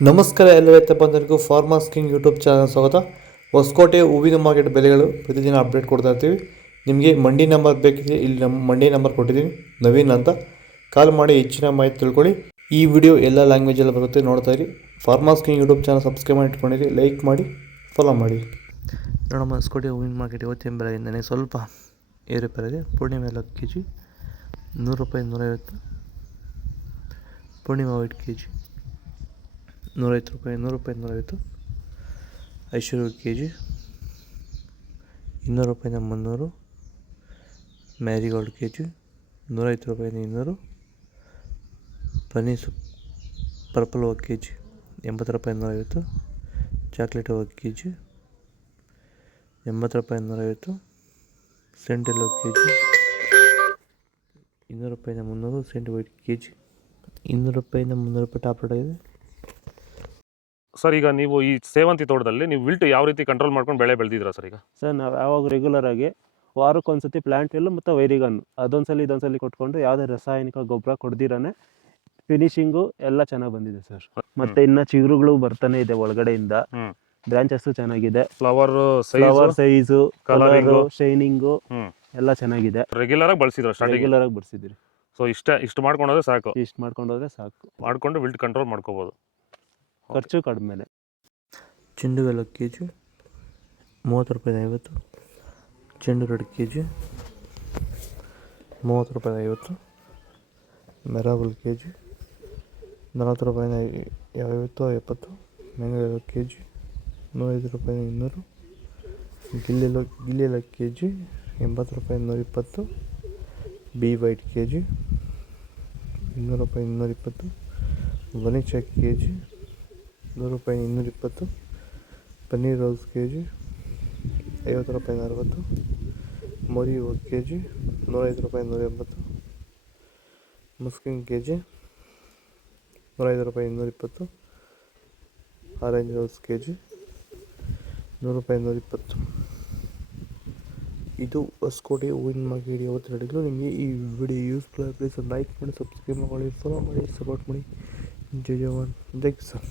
ನಮಸ್ಕಾರ ಎಲ್ಲ ರೈತ ಬಂಧುಗಳಿಗೂ ಫಾರ್ಮರ್ಸ್ ಕಿಂಗ್ ಯೂಟ್ಯೂಬ್ ಚಾನಲ್ ಸ್ವಾಗತ. ಹೊಸಕೋಟೆ ಹೂವಿನ ಮಾರ್ಕೆಟ್ ಬೆಲೆಗಳು ಪ್ರತಿದಿನ ಅಪ್ಡೇಟ್ ಕೊಡ್ತಾ ಇರ್ತೀವಿ. ನಿಮಗೆ ಮಂಡಿ ನಂಬರ್ ಬೇಕಿದೆ, ಇಲ್ಲಿ ನಮ್ಮ ಮಂಡಿ ನಂಬರ್ ಕೊಟ್ಟಿದ್ದೀನಿ, ನವೀನ್ ಅಂತ. ಕಾಲ್ ಮಾಡಿ ಹೆಚ್ಚಿನ ಮಾಹಿತಿ ತಿಳ್ಕೊಳ್ಳಿ. ಈ ವಿಡಿಯೋ ಎಲ್ಲ ಲ್ಯಾಂಗ್ವೇಜಲ್ಲಿ ಬರುತ್ತೆ, ನೋಡ್ತಾ ಇರಿ. Farmers king YouTube channel subscribe ಮಾಡಿ ಇಟ್ಕೊಂಡಿರಿ, ಲೈಕ್ ಮಾಡಿ, ಫಾಲೋ ಮಾಡಿ. ನೋಡಮ್ಮ, ಹೊಸಕೋಟೆ ಹೂವಿನ ಮಾರ್ಕೆಟ್ ಇವತ್ತಿನ ಬೆಲೆಯಿಂದನೇ ಸ್ವಲ್ಪ ಏರುಪೇರಿದೆ. ಪೂರ್ಣಿಮೆ 10 kg 100 ರೂಪಾಯಿ 150. ಪೂರ್ಣಿಮಾ 8 kg 150 ರೂಪಾಯಿ 100 ರೂಪಾಯಿ 150. ಐಶ್ವರ್ಯ kg 200 ರೂಪಾಯಿಂದ 300. ಮ್ಯಾರಿಗೋಲ್ಡ್ kg 150 ರೂಪಾಯಿಂದ 200. ಪನೀರ್ ಪರ್ಪಲ್ ಹೋಗಿ kg 80 ರೂಪಾಯಿ 150. ಚಾಕ್ಲೇಟ್ ಹೋಗಿ kg 80 ರೂಪಾಯಿ 150. ಸೆಂಟೆಲ್ ಹೋಗಿ kg 200 ರೂಪಾಯಿಂದ 300. ಸೆಂಟ್ ವೈಟ್ kg 200 ರೂಪಾಯಿಂದ 300 ರೂಪಾಯಿ ಟಾಪ್ ರೇಟ್ ಆಗಿದೆ. ಸರ್, ಈಗ ನೀವು ಈ ಸೇವಂತಿ ತೋಟದಲ್ಲಿ ನೀವು ವಿಲ್ಟ್ ಯಾವ ರೀತಿ ಕಂಟ್ರೋಲ್ ಮಾಡ್ಕೊಂಡು ಬೆಳೆ ಬೆಳೆದಿದ್ದೀರಾ ಸರ್? ಈಗ ಸರ್, ನಾವು ಯಾವಾಗ ರೆಗ್ಯುಲರ್ ಆಗಿ ವಾರಕ್ಕೊಂದ್ಸತಿ ಪ್ಲಾಂಟ್ ವಿಲ್ ಮತ್ತು ವೈರಿಗನ್ ಇದೊಂದ್ಸಲಿ ಕೊಟ್ಕೊಂಡು ಯಾವುದೇ ರಾಸಾಯನಿಕ ಗೊಬ್ಬರ ಕೊಡ್ದಿರಾನೆ ಫಿನಿಶಿಂಗು ಎಲ್ಲ ಚೆನ್ನಾಗಿ ಬಂದಿದೆ ಸರ್. ಮತ್ತೆ ಇನ್ನ ಚಿಗುರುಗಳು ಬರ್ತಾನೆ ಇದೆ ಒಳಗಡೆಯಿಂದ. ಬ್ರಾಂಚಸ್ ಚೆನ್ನಾಗಿದೆ, ಫ್ಲವರ್ ಸೈಜು, ಕಲರ್, ಶೈನಿಂಗು ಎಲ್ಲ ಚೆನ್ನಾಗಿದೆ. ರೆಗ್ಯುಲರ್ ಆಗಿ ಬಳಸಿದ್ರಿ. ಸೊ ಇಷ್ಟು ಮಾಡ್ಕೊಂಡೋದ್ರೆ ಸಾಕು. ಮಾಡ್ಕೊಂಡು ವಿಲ್ಟ್ ಕಂಟ್ರೋಲ್ ಮಾಡ್ಕೋಬಹುದು. ಖರ್ಚು ಕಡಿಮೆ. ಚೆಂಡುವೆಲ್ಲ kg 30 ರೂಪಾಯಿ 50. ಚೆಂಡು ರೆಡ್ kg 30 ರೂಪಾಯಿ 50. ಮೆರಾಬಲ್ kg 40 ರೂಪಾಯಿ 50 70. ಮ್ಯಾಂಗೋ kg 105 ರೂಪಾಯಿ 200. ಗಿಲ್ಲೆಲ್ಲ kg 80 ರೂಪಾಯಿ 120. ಬಿ ವೈಟ್ kg 200 ರೂಪಾಯಿ 220. ವನಿಚಾ kg 100 ರೂಪಾಯಿ 220. ಪನ್ನೀರ್ ರೋಸ್ kg 50 ರೂಪಾಯಿ 60. ಮೊರಿ kg 105 ರೂಪಾಯಿ 180. ಮಸ್ಕಿನ್ kg 105 ರೂಪಾಯಿ 220. ಆರೆಂಜ್ ರೋಸ್ kg 100 ರೂಪಾಯಿ 120. ಇದು ಹೊಸಕೋಟೆ ಹೂವಿನ ಮಾರ್ಕೆಟ್ ಇವತ್ತು ನಡೆಯಲು. ನಿಮಗೆ ಈ ವಿಡಿಯೋ ಯೂಸ್ಫುಲ್ ಪ್ಲೀಸ್ ಲೈಕ್ ಮಾಡಿ, ಸಬ್ಸ್ಕ್ರೈಬ್ ಮಾಡಿ, ಫಾಲೋ ಮಾಡಿ, ಸಪೋರ್ಟ್ ಮಾಡಿ. ಜೈ ಜವಾನ್, ಜೈ ಕಿಸಾನ್.